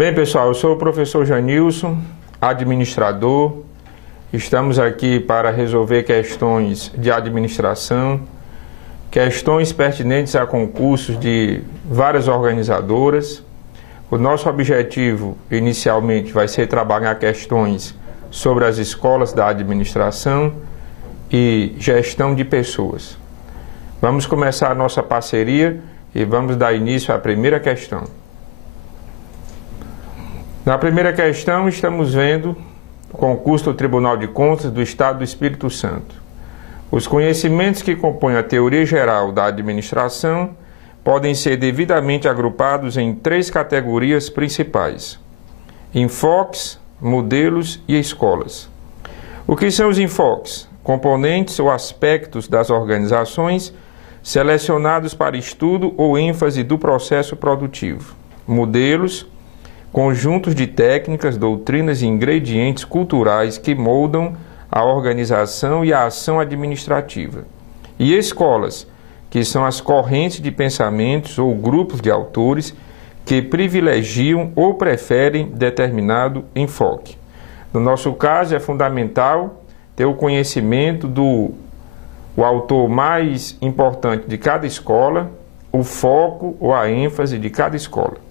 Bem, pessoal, eu sou o professor Janilson, administrador. Estamos aqui para resolver questões de administração, questões pertinentes a concursos de várias organizadoras. O nosso objetivo, inicialmente, vai ser trabalhar questões sobre as escolas da administração e gestão de pessoas. Vamos começar a nossa parceria e vamos dar início à primeira questão. Na primeira questão, estamos vendo o concurso do Tribunal de Contas do Estado do Espírito Santo. Os conhecimentos que compõem a teoria geral da administração podem ser devidamente agrupados em três categorias principais: enfoques, modelos e escolas. O que são os enfoques? Componentes ou aspectos das organizações selecionados para estudo ou ênfase do processo produtivo. Modelos: conjuntos de técnicas, doutrinas e ingredientes culturais que moldam a organização e a ação administrativa. E escolas, que são as correntes de pensamentos ou grupos de autores que privilegiam ou preferem determinado enfoque. No nosso caso, é fundamental ter o conhecimento do autor mais importante de cada escola, o foco ou a ênfase de cada escola.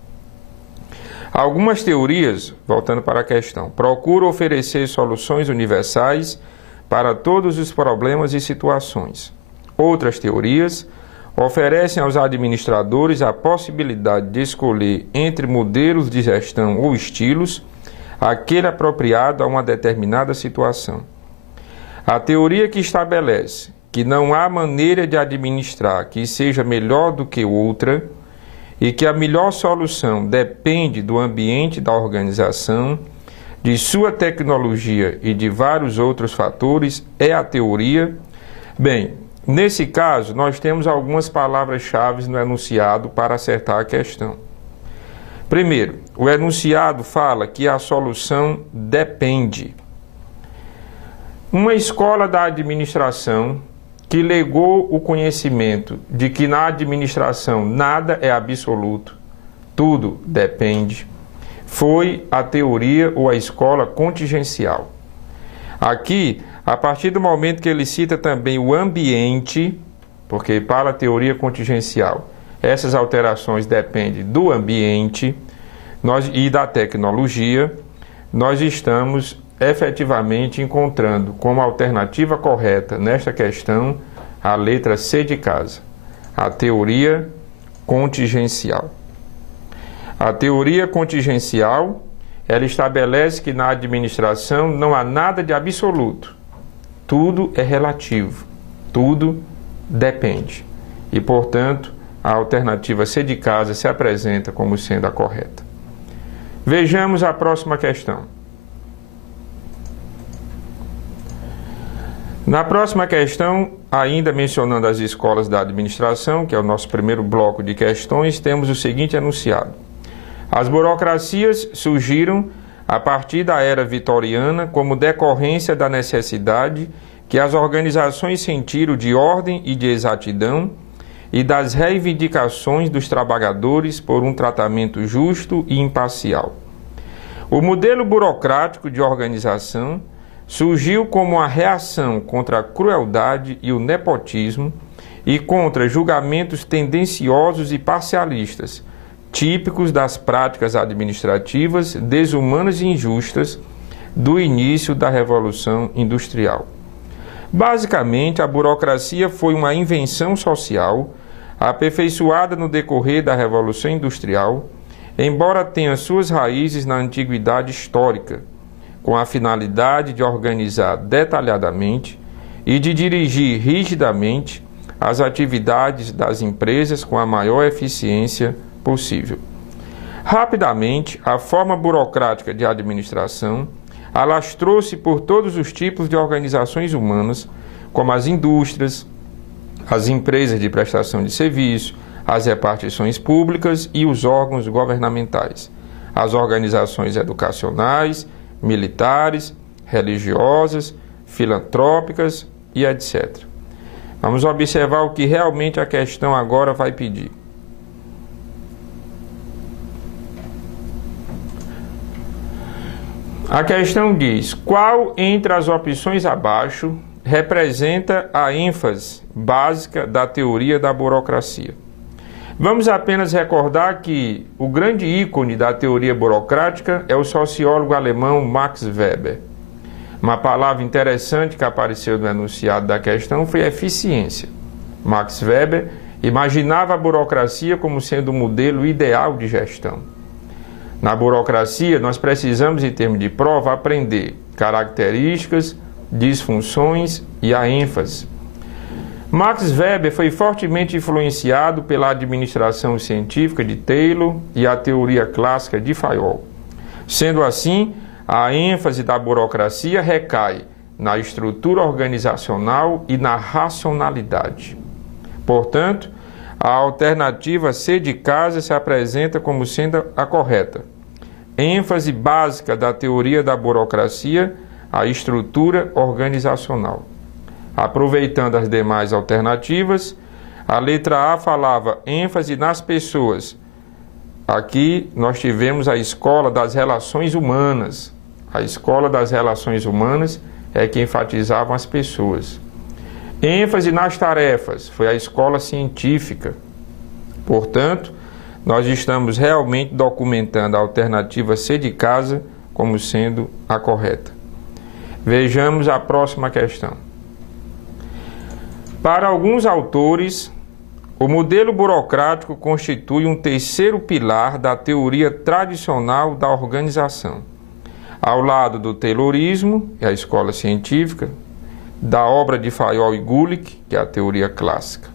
Algumas teorias, voltando para a questão, procuram oferecer soluções universais para todos os problemas e situações. Outras teorias oferecem aos administradores a possibilidade de escolher entre modelos de gestão ou estilos aquele apropriado a uma determinada situação. A teoria que estabelece que não há maneira de administrar que seja melhor do que outra e que a melhor solução depende do ambiente da organização, de sua tecnologia e de vários outros fatores, é a teoria. Bem, nesse caso, nós temos algumas palavras-chave no enunciado para acertar a questão. Primeiro, o enunciado fala que a solução depende. Uma escola da administração que legou o conhecimento de que na administração nada é absoluto, tudo depende, foi a teoria ou a escola contingencial. Aqui, a partir do momento que ele cita também o ambiente, porque para a teoria contingencial, essas alterações dependem do ambiente e da tecnologia, nós estamos efetivamente encontrando como alternativa correta nesta questão a letra C de casa, a teoria contingencial. A teoria contingencial, ela estabelece que na administração não há nada de absoluto, tudo é relativo, tudo depende e, portanto, a alternativa C de casa se apresenta como sendo a correta. Vejamos a próxima questão. Na próxima questão, ainda mencionando as escolas da administração, que é o nosso primeiro bloco de questões, temos o seguinte enunciado: as burocracias surgiram a partir da era vitoriana como decorrência da necessidade que as organizações sentiram de ordem e de exatidão e das reivindicações dos trabalhadores por um tratamento justo e imparcial. O modelo burocrático de organização surgiu como uma reação contra a crueldade e o nepotismo e contra julgamentos tendenciosos e parcialistas, típicos das práticas administrativas desumanas e injustas do início da Revolução Industrial. Basicamente, a burocracia foi uma invenção social aperfeiçoada no decorrer da Revolução Industrial, embora tenha suas raízes na antiguidade histórica, com a finalidade de organizar detalhadamente e de dirigir rigidamente as atividades das empresas com a maior eficiência possível. Rapidamente, a forma burocrática de administração alastrou-se por todos os tipos de organizações humanas, como as indústrias, as empresas de prestação de serviço, as repartições públicas e os órgãos governamentais, as organizações educacionais, militares, religiosas, filantrópicas e etc. Vamos observar o que realmente a questão agora vai pedir. A questão diz: qual entre as opções abaixo representa a ênfase básica da teoria da burocracia? Vamos apenas recordar que o grande ícone da teoria burocrática é o sociólogo alemão Max Weber. Uma palavra interessante que apareceu no enunciado da questão foi eficiência. Max Weber imaginava a burocracia como sendo o modelo ideal de gestão. Na burocracia, nós precisamos, em termos de prova, aprender características, disfunções e a ênfase. Max Weber foi fortemente influenciado pela administração científica de Taylor e a teoria clássica de Fayol. Sendo assim, a ênfase da burocracia recai na estrutura organizacional e na racionalidade. Portanto, a alternativa C de casa se apresenta como sendo a correta. ênfase básica da teoria da burocracia, a estrutura organizacional. Aproveitando as demais alternativas, a letra A falava ênfase nas pessoas. Aqui nós tivemos a escola das relações humanas. A escola das relações humanas é que enfatizava as pessoas. ênfase nas tarefas, foi a escola científica. Portanto, nós estamos realmente documentando a alternativa C de casa como sendo a correta. Vejamos a próxima questão. Para alguns autores, o modelo burocrático constitui um terceiro pilar da teoria tradicional da organização, ao lado do Taylorismo, que é a escola científica, da obra de Fayol e Gulick, que é a teoria clássica.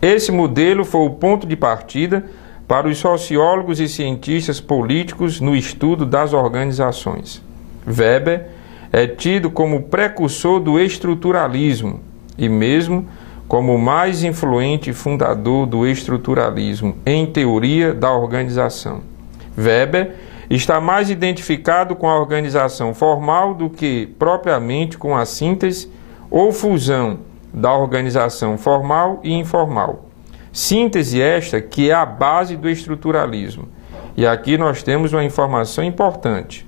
Esse modelo foi o ponto de partida para os sociólogos e cientistas políticos no estudo das organizações. Weber é tido como precursor do estruturalismo e mesmo como o mais influente fundador do estruturalismo em teoria da organização. Weber está mais identificado com a organização formal do que propriamente com a síntese ou fusão da organização formal e informal. Síntese esta que é a base do estruturalismo. E aqui nós temos uma informação importante.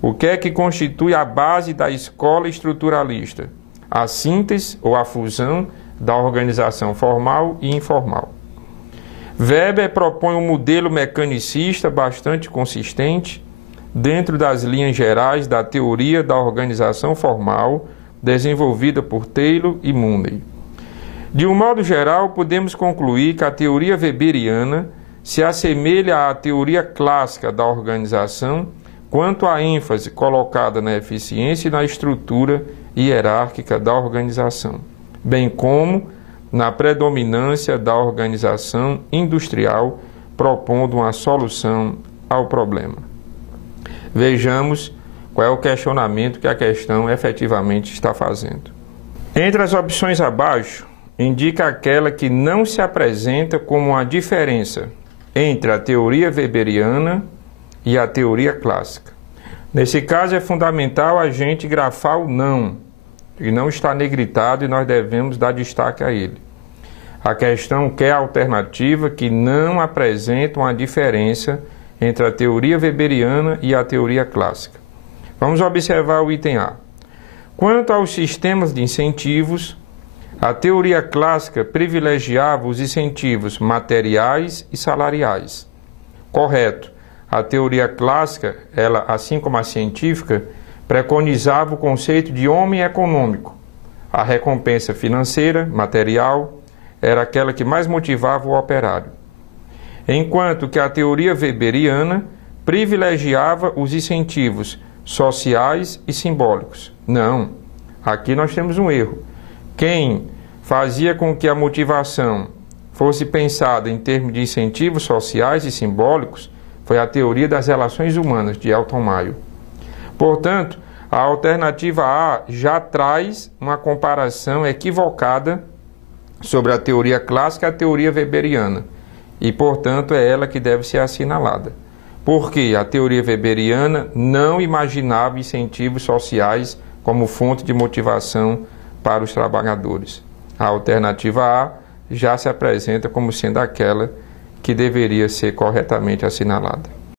O que é que constitui a base da escola estruturalista? A síntese ou a fusão da organização formal e informal. Weber propõe um modelo mecanicista bastante consistente dentro das linhas gerais da teoria da organização formal desenvolvida por Taylor e Money. De um modo geral, podemos concluir que a teoria weberiana se assemelha à teoria clássica da organização quanto à ênfase colocada na eficiência e na estrutura hierárquica da organização, bem como na predominância da organização industrial, propondo uma solução ao problema. Vejamos qual é o questionamento que a questão efetivamente está fazendo. Entre as opções abaixo, indica aquela que não se apresenta como uma diferença entre a teoria weberiana e a teoria clássica. Nesse caso, é fundamental a gente grafar o não, e não está negritado e nós devemos dar destaque a ele. A questão quer a alternativa que não apresenta uma diferença entre a teoria weberiana e a teoria clássica. Vamos observar o item A. Quanto aos sistemas de incentivos, a teoria clássica privilegiava os incentivos materiais e salariais. Correto. A teoria clássica, ela, assim como a científica, preconizava o conceito de homem econômico. A recompensa financeira, material, era aquela que mais motivava o operário. Enquanto que a teoria weberiana privilegiava os incentivos sociais e simbólicos. Não, aqui nós temos um erro. Quem fazia com que a motivação fosse pensada em termos de incentivos sociais e simbólicos foi a teoria das relações humanas, de Elton Mayo. Portanto, a alternativa A já traz uma comparação equivocada sobre a teoria clássica e a teoria weberiana. E, portanto, é ela que deve ser assinalada. Porque a teoria weberiana não imaginava incentivos sociais como fonte de motivação para os trabalhadores. A alternativa A já se apresenta como sendo aquela que deveria ser corretamente assinalada.